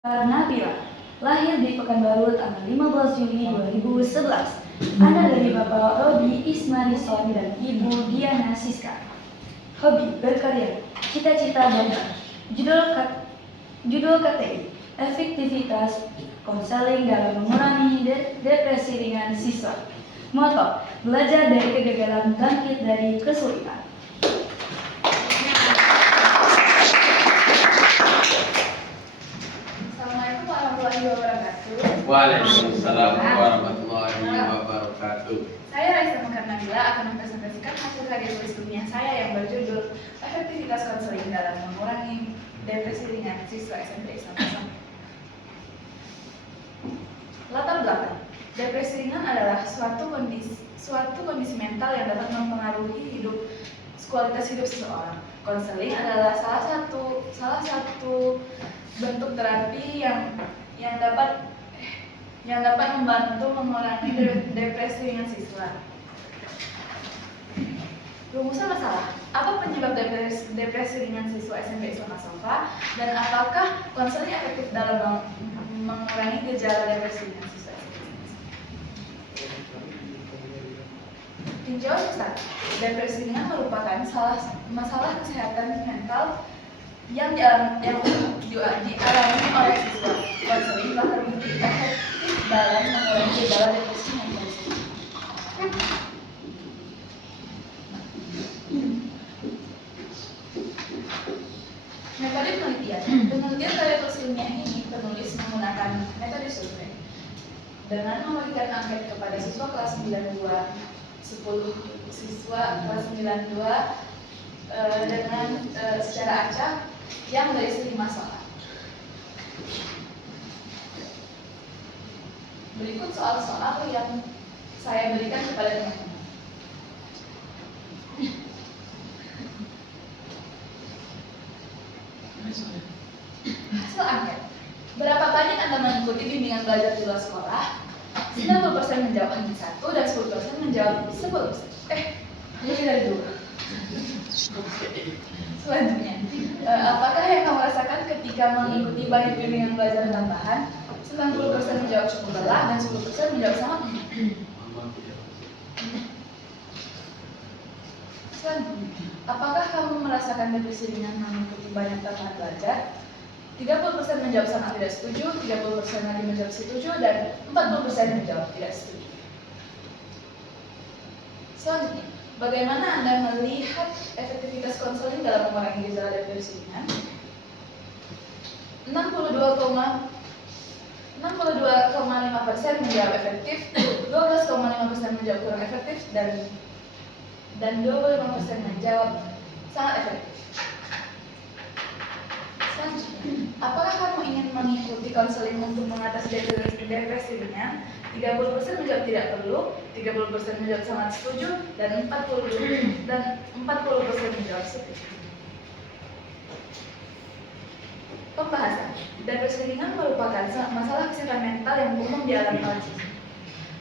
Nabila, lahir di Pekanbaru tanggal 15 Juli 2011. Anak dari Bapak Robi Ismanison dan Ibu Diana Siska. Hobi berkarya, cita-cita bangga. Judul KTI, efektivitas konseling dalam mengurangi depresi ringan siswa. Moto, belajar dari kegagalan, bangkit dari kesulitan. Assalamualaikum warahmatullahi wabarakatuh. Waalaikumsalam warahmatullahi wabarakatuh. Saya Raisa Mekar Nabila akan mempresentasikan hasil karya tulis ilmiah saya yang berjudul Efektivitas Konseling dalam Mengurangi Depresi Ringan Siswa SMP Islam Kosong. Latar belakang. Depresi ringan adalah suatu kondisi mental yang dapat mempengaruhi kualitas hidup seseorang. Konseling adalah salah satu bentuk terapi yang dapat membantu mengurangi depresi ringan siswa. Rumusan masalah. Apa penyebab depresi ringan siswa SMP Islam Asofra dan apakah konseling efektif dalam mengurangi gejala depresi ringan siswa SMP? Tinjauan besar. Depresi ringan merupakan masalah kesehatan mental yang dialami oleh siswa. Konseling telah terbukti efektif dalam mengurangi gejala depresi mental. Metode penelitian. Penelitian karya tulis ilmiah ini penulis menggunakan metode survei dengan memberikan angket kepada siswa kelas 92, 10 siswa kelas 92 dengan secara acak yang berisi 5 soal. Berikut soal-soal yang saya berikan kepada teman-teman. Hasil angket. Berapa banyak Anda mengikuti bimbingan belajar di luar sekolah? 90% menjawab hanya 1 dan 10% menjawab 10%. Lebih dari 2. Selanjutnya, apakah yang kamu rasakan ketika mengikuti banyak bimbingan belajar tambahan? 90% menjawab cukup lelah dan 10% menjawab sangat menyenangkan. Selanjutnya, apakah kamu merasakan depresi ringan mengikuti banyak tambahan belajar? 30% menjawab sangat tidak setuju, 30% lagi menjawab setuju, dan 40% menjawab tidak setuju. Selanjutnya, bagaimana Anda melihat efektivitas konseling dalam mengurangi gejala depresi ringan? 62,5% menjawab efektif, 12,5% menjawab kurang efektif, dan 25% menjawab sangat efektif. Selanjutnya, apakah kamu ingin mengikuti konseling untuk mengatasi depresi ringan? 30% menjawab tidak perlu, 30% menjawab sangat setuju, dan 40% menjawab setuju. Pembahasan. Depresi ringan merupakan masalah kesehatan mental yang umum dialami oleh siswa.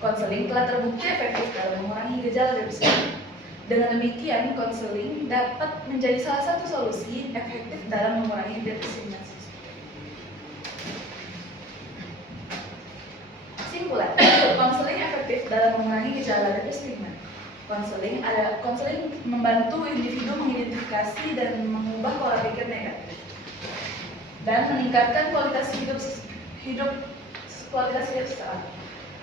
Konseling telah terbukti efektif dalam mengurangi gejala depresi ringan. Dengan demikian, konseling dapat menjadi salah satu solusi efektif dalam mengurangi depresi ringan siswa. Kesimpulan, konseling efektif dalam mengurangi gejala depresi ringan. Konseling membantu individu mengidentifikasi dan mengubah pola pikir negatif dan meningkatkan kualitas hidup seseorang.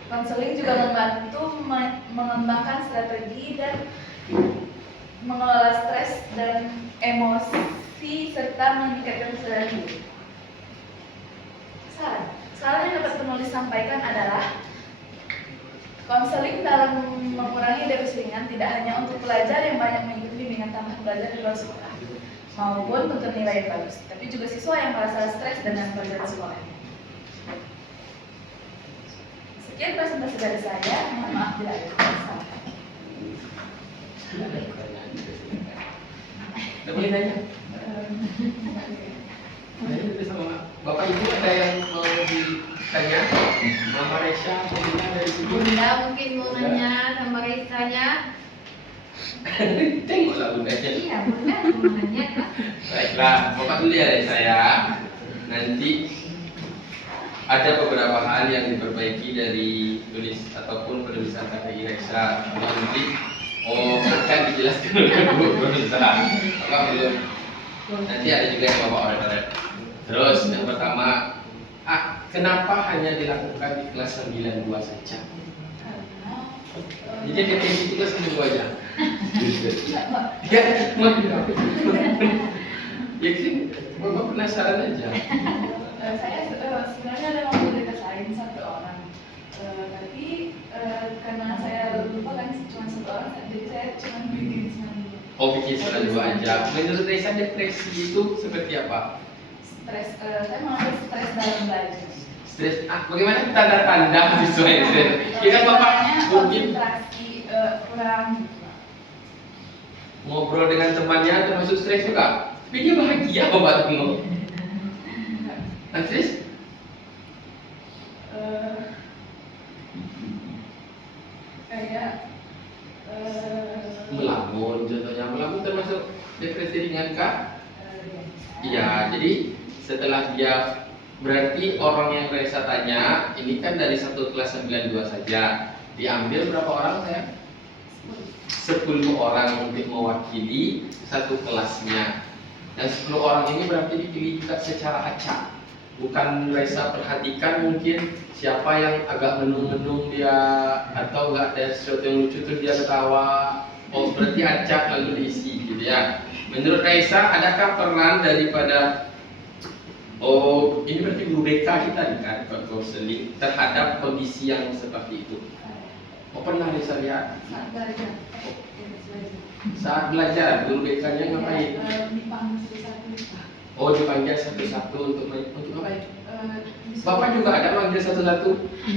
Konseling juga membantu mengembangkan strategi dan mengelola stres dan emosi serta meningkatkan kesadaran diri. Saran yang dapat penulis sampaikan adalah konseling dalam mengurangi depresi ringan tidak hanya untuk pelajar yang banyak mengikuti bimbingan tambahan belajar di luar sekolah maupun untuk nilai yang bagus, tapi juga siswa yang merasa stres dengan pelajaran sekolahnya. Sekian presentasi dari saya. Mohon maaf bila ada kesalahan. Boleh tanya? Bapak Ibu ada yang mau ditanya? Mama Resha, Bunda dari sini. Bunda mungkin mau nanya sama Raisanya. Tengoklah Bundanya. Iya, Bunda mau nanya kan? Baiklah, Bapak dulu ya Resha ya. Nanti ada beberapa hal yang diperbaiki dari tulis ataupun penulisan KPI Resa. Nanti akan dijelaskan oleh Bu Rosa. Maka belum. Nanti ada juga yang bapak orang-orang. Terus yang pertama, kenapa hanya dilakukan di kelas 92 saja? Jadi definisi itu kelas 92 aja. Ya, ya sih, bapak penasaran aja. Saya sebenarnya ada mau dikasain satu orang, tapi karena saya lupa kan cuma satu orang, jadi saya cuma bikin 92. Oh, bikin 92 aja. Menurut Resa depresi itu seperti apa? Stres, saya mengalami stres dalam belajar. Stres, bagaimana tanda-tanda sesuai stres? Ya kan bapak mungkin konsentrasi kurang. ngobrol dengan temannya termasuk stres juga. Tapi dia bahagia bapak tengok. Stres? Kayak Melamun contohnya. Melamun termasuk depresi ringan kah? Iya, jadi setelah dia berarti orang yang Resa tanya ini kan dari satu kelas 92 saja. Diambil berapa orang saya? 10 orang untuk mewakili satu kelasnya. Dan 10 orang ini berarti dipilih juga secara acak. Bukan Resa perhatikan mungkin siapa yang agak menung-menung dia atau enggak ada sesuatu yang lucu terus dia ketawa. Oh berarti acak lalu diisi gitu ya. Menurut Resa adakah peran daripada ini berarti guru BK kita kan konseling terhadap kondisi yang seperti itu. Pernah Resa lihat? saat belajar. Saat belajar guru BK-nya ngapain? Dipanggil satu-satu. Oh dipanggil satu-satu untuk ngapain? Bapak juga ada manggil satu-satu.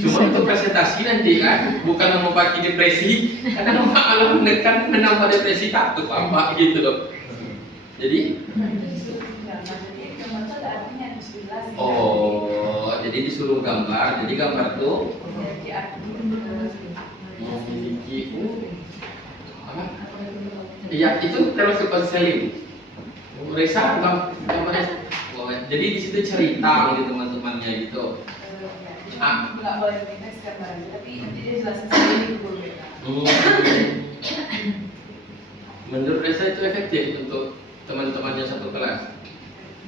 Cuma untuk presentasi nanti kan, bukan mengobati depresi. Karena bapak malah menekan menambah depresi takut bapak gitu loh. Jadi jadi disuruh gambar. Jadi gambar tuh memiliki apa? Iya itu termasuk konseling. Resa gambarnya. Jadi di situ cerita gitu teman-temannya gitu. Nggak boleh minta gambar aja, tapi nanti dia jelasin sendiri dulu. Menurut Resa itu efektif untuk teman-temannya satu kelas.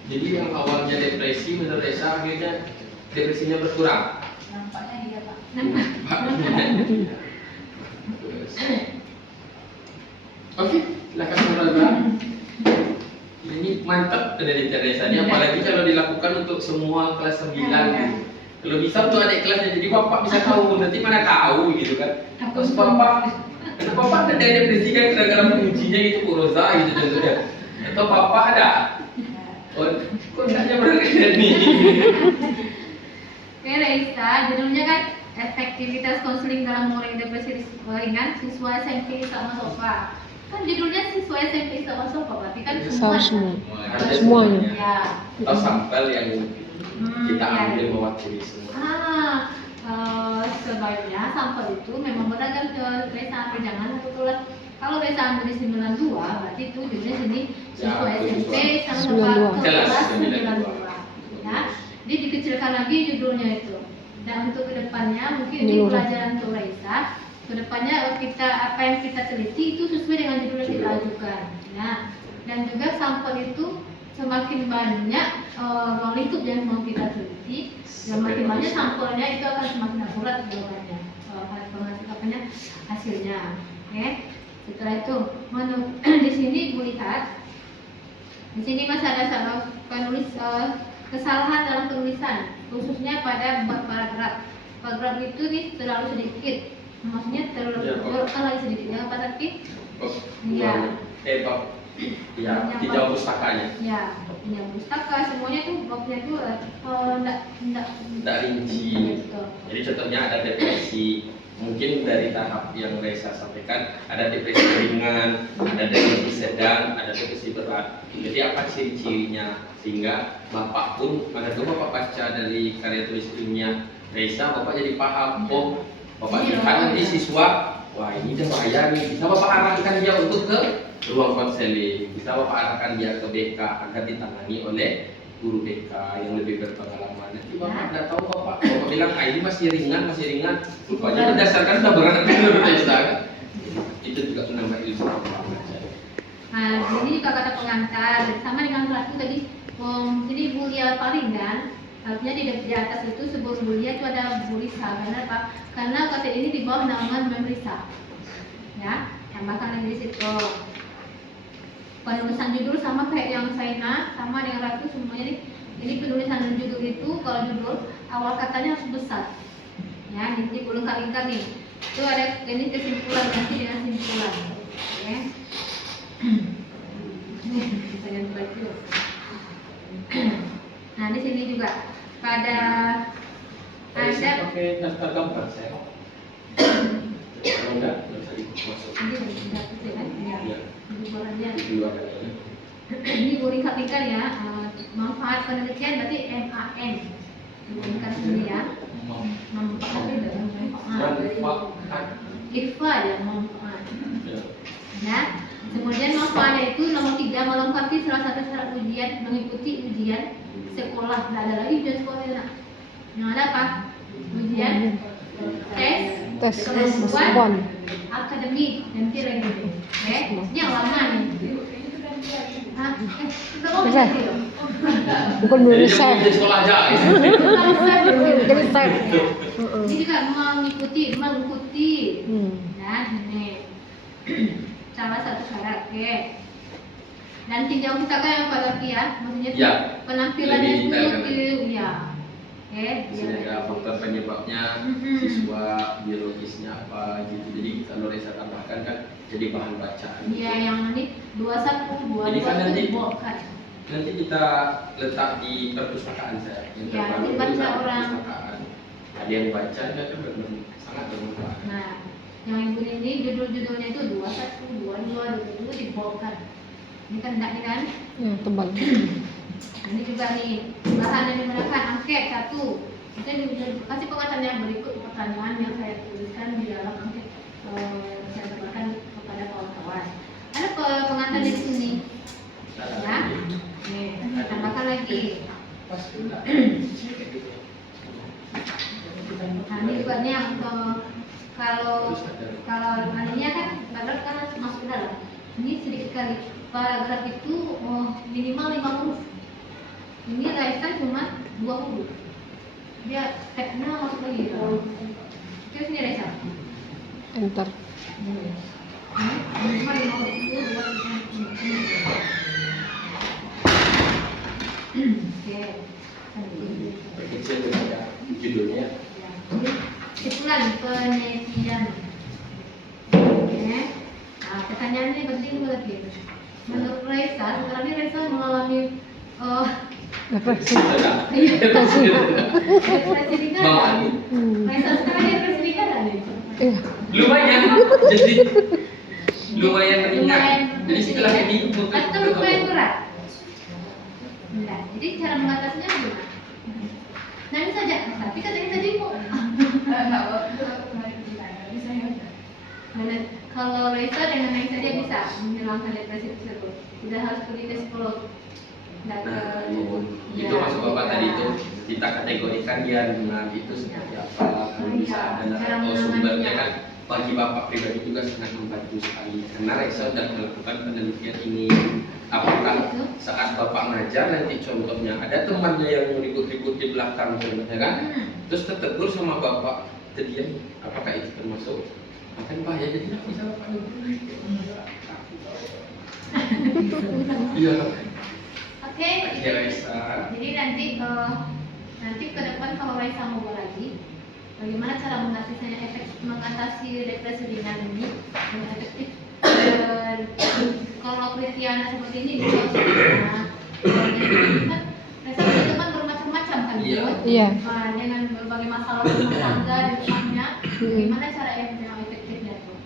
Jadi yang awalnya depresi menurut Resa akhirnya depresinya berkurang. Nampaknya iya Pak. Oke, silakan Rosa. Ini mantap penelitian Resa ini, apalagi kalau dilakukan untuk semua kelas 9 gitu. Kalau bisa untuk adik kelasnya, jadi bapak bisa tahu, nanti mana tahu gitu kan. Terus bapak ada depresi kan gara-gara pengujinya itu Bu Rosa gitu contohnya. Atau bapak ada? Kok hanya berkaitan nih? Oke, Raisa, judulnya kan efektivitas konseling dalam mengurangi depresi ringan siswa SMP sama sofa. Kan judulnya siswa SMP sama sofa, berarti kan semua. Semuanya. Ya. Atau sampel yang kita ya. ambil mewakili semua. Sebaiknya sampel itu memang beragam ke Resa ambil, jangan satu kelas. Kalau Resa ambil di 92, berarti itu judulnya sini siswa SMP sama sofa kelas 92. Ya. Jadi dikecilkan lagi judulnya itu. Dan untuk kedepannya mungkin ini pelajaran untuk Resa. Kedepannya apa yang kita teliti itu sesuai dengan judul yang kita ajukan. Nah, dan juga sampel itu semakin banyak ruang lingkup yang mau kita teliti, semakin banyak sampelnya itu akan semakin akurat jawabannya, hasilnya. Oke. Setelah itu, di sini Ibu lihat, di sini masih ada kesalahan dalam penulisan, khususnya pada paragraf. Paragraf itu nih terlalu sedikit. Maksudnya terlalu sedikitnya apa tadi? Iya. Ya, tidak pustakanya. Ya, punya pustaka semuanya tuh babnya tuh tidak rinci. Jadi contohnya ada depresi, mungkin dari tahap yang Resa sampaikan ada depresi ringan, ada depresi sedang, ada depresi berat. Jadi apa ciri-cirinya sehingga bapak pun pada waktu bapak baca dari karya tulis ilmiah Resa, bapak jadi paham. Oh, bapak lihat nanti siswa, wah ini udah bahaya nih. Bisa bapak arahkan dia untuk ke ruang konseling, bisa bapak arahkan dia ke BK agar ditangani oleh guru BK yang lebih berpengalaman. Nanti bapak tidak tahu bapak bilang ini masih ringan, rupanya berdasarkan udah berat menurut Reza kan. Itu juga menambah ilmu. Nah, ini juga kata pengantar sama dengan kelasku tadi. Jadi bulia paling kan, artinya di atas itu sebelum bulia itu ada bulisa. Karena apa? Karena kata ini di bawah naungan memrisa. Ya, tambahkan lagi di situ. Penulisan judul sama kayak yang Saina, sama dengan Ratu semuanya ini penulisan judul itu kalau judul awal katanya harus besar. Ya, nanti belum lingkar nih. Itu ada ini kesimpulan nanti dengan simpulan. Oke. Kita ganti baju. Nah, di sini juga pada ada pakai daftar gambar saya. Kalau enggak bisa dimasuk. Ini ringkat-ringkat ya, manfaat penelitian berarti MAN ringkat sendiri ya, manfaat IFA ya, manfaat ya. Kemudian manfaatnya itu nomor 3, melengkapi salah satu syarat ujian, mengikuti ujian sekolah. Tidak ada lagi ujian sekolah ya. Yang ada apa? Ujian tes Mas akademik dan lagi. Oke, ini yang lama nih. Hah? Kita mau Bisa. gitu. Bukan belum Jadi selesai. dia di sekolah aja. Jadi saya. Ini juga mengikuti ya, ini salah satu syarat. Oke. Dan tinjau kita kan yang pada ya, maksudnya Ya, penampilannya lebih itu detail ya. Oke, Misalnya ada faktor penyebabnya, siswa biologisnya apa gitu. Jadi kalau Reza tambahkan kan jadi bahan bacaan. Iya, yang ini 21, 22 Jadi kan nanti- itu bukan. Nanti kita letak di perpustakaan saya. Yang Ya, terbaru dibaca itu ada orang. perpustakaan. Ada yang baca dan kan sangat bermanfaat. Nah, yang ibu ini judul-judulnya itu 21, 22, 23 dibawakan. Ini kan enggak nih kan? Ya, tebal. Ini juga nih bahan yang digunakan angket 1. Kita kasih pengantarnya berikut pertanyaan yang saya tuliskan di dalam angket saya berikan kepada kawan-kawan. Ada pengantar di sini, ya. Nih, tambahkan lagi. Nah, ini juga nih yang kalau aninya kan paragraf kan masuk ke dalam. Ini sedikit kali paragraf itu minimal 5 huruf. Ini Raisa cuma 2 huruf. Dia teksnya masuk lagi. Terus ini Raisa. Enter. Minimal 5 huruf. Oke. Perkecil saja judulnya. Kesimpulan penelitian. Oke. Nah, pertanyaannya penting lagi. Menurut Raisa, sekarang ini Raisa mengalami Depresi. depresi ringan. Mau Raisa sekarang ini depresi ringan nih. Iya. lumayan, jadi lumayan ringan. Jadi setelah ini atau lumayan berat. Nah, jadi cara mengatasinya gimana? Nangis saja, tapi katanya tadi kok. Kalau Raisa dengan nangis saja bisa menghilangkan depresi tersebut. Tidak harus pergi ke psikolog. Nah, itu maksud Bapak tadi itu kita kategorikan dia dengan itu seperti apa, kalau bisa ada atau sumbernya kan bagi Bapak pribadi juga sangat membantu sekali karena Reza sudah melakukan penelitian ini. Apakah saat Bapak ngajar nanti contohnya ada temannya yang ribut-ribut di belakang contohnya kan, terus tertegur sama Bapak, terdiam, apakah itu termasuk? Akan bahaya jadi nggak bisa Bapak. Iya. Oke, Ya Reza. jadi nanti ke depan kalau Raisa mau lagi, bagaimana cara mengatasi depresi ringan ini dengan efektif? Kalau kriteria seperti ini juga kan Raisa punya teman bermacam-macam kan, Iya. Iya. dengan berbagai masalah rumah tangga di rumahnya, bagaimana cara yang efektifnya tuh?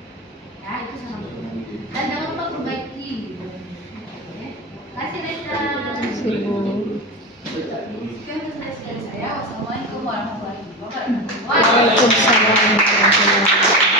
Ya, itu sangat penting. Dan jangan lupa perbaiki. Oke. Kasih Raisa. Sibuk. Sekian presentasi dari saya. Wassalamualaikum warahmatullahi wabarakatuh. Waalaikumsalam warahmatullahi wabarakatuh.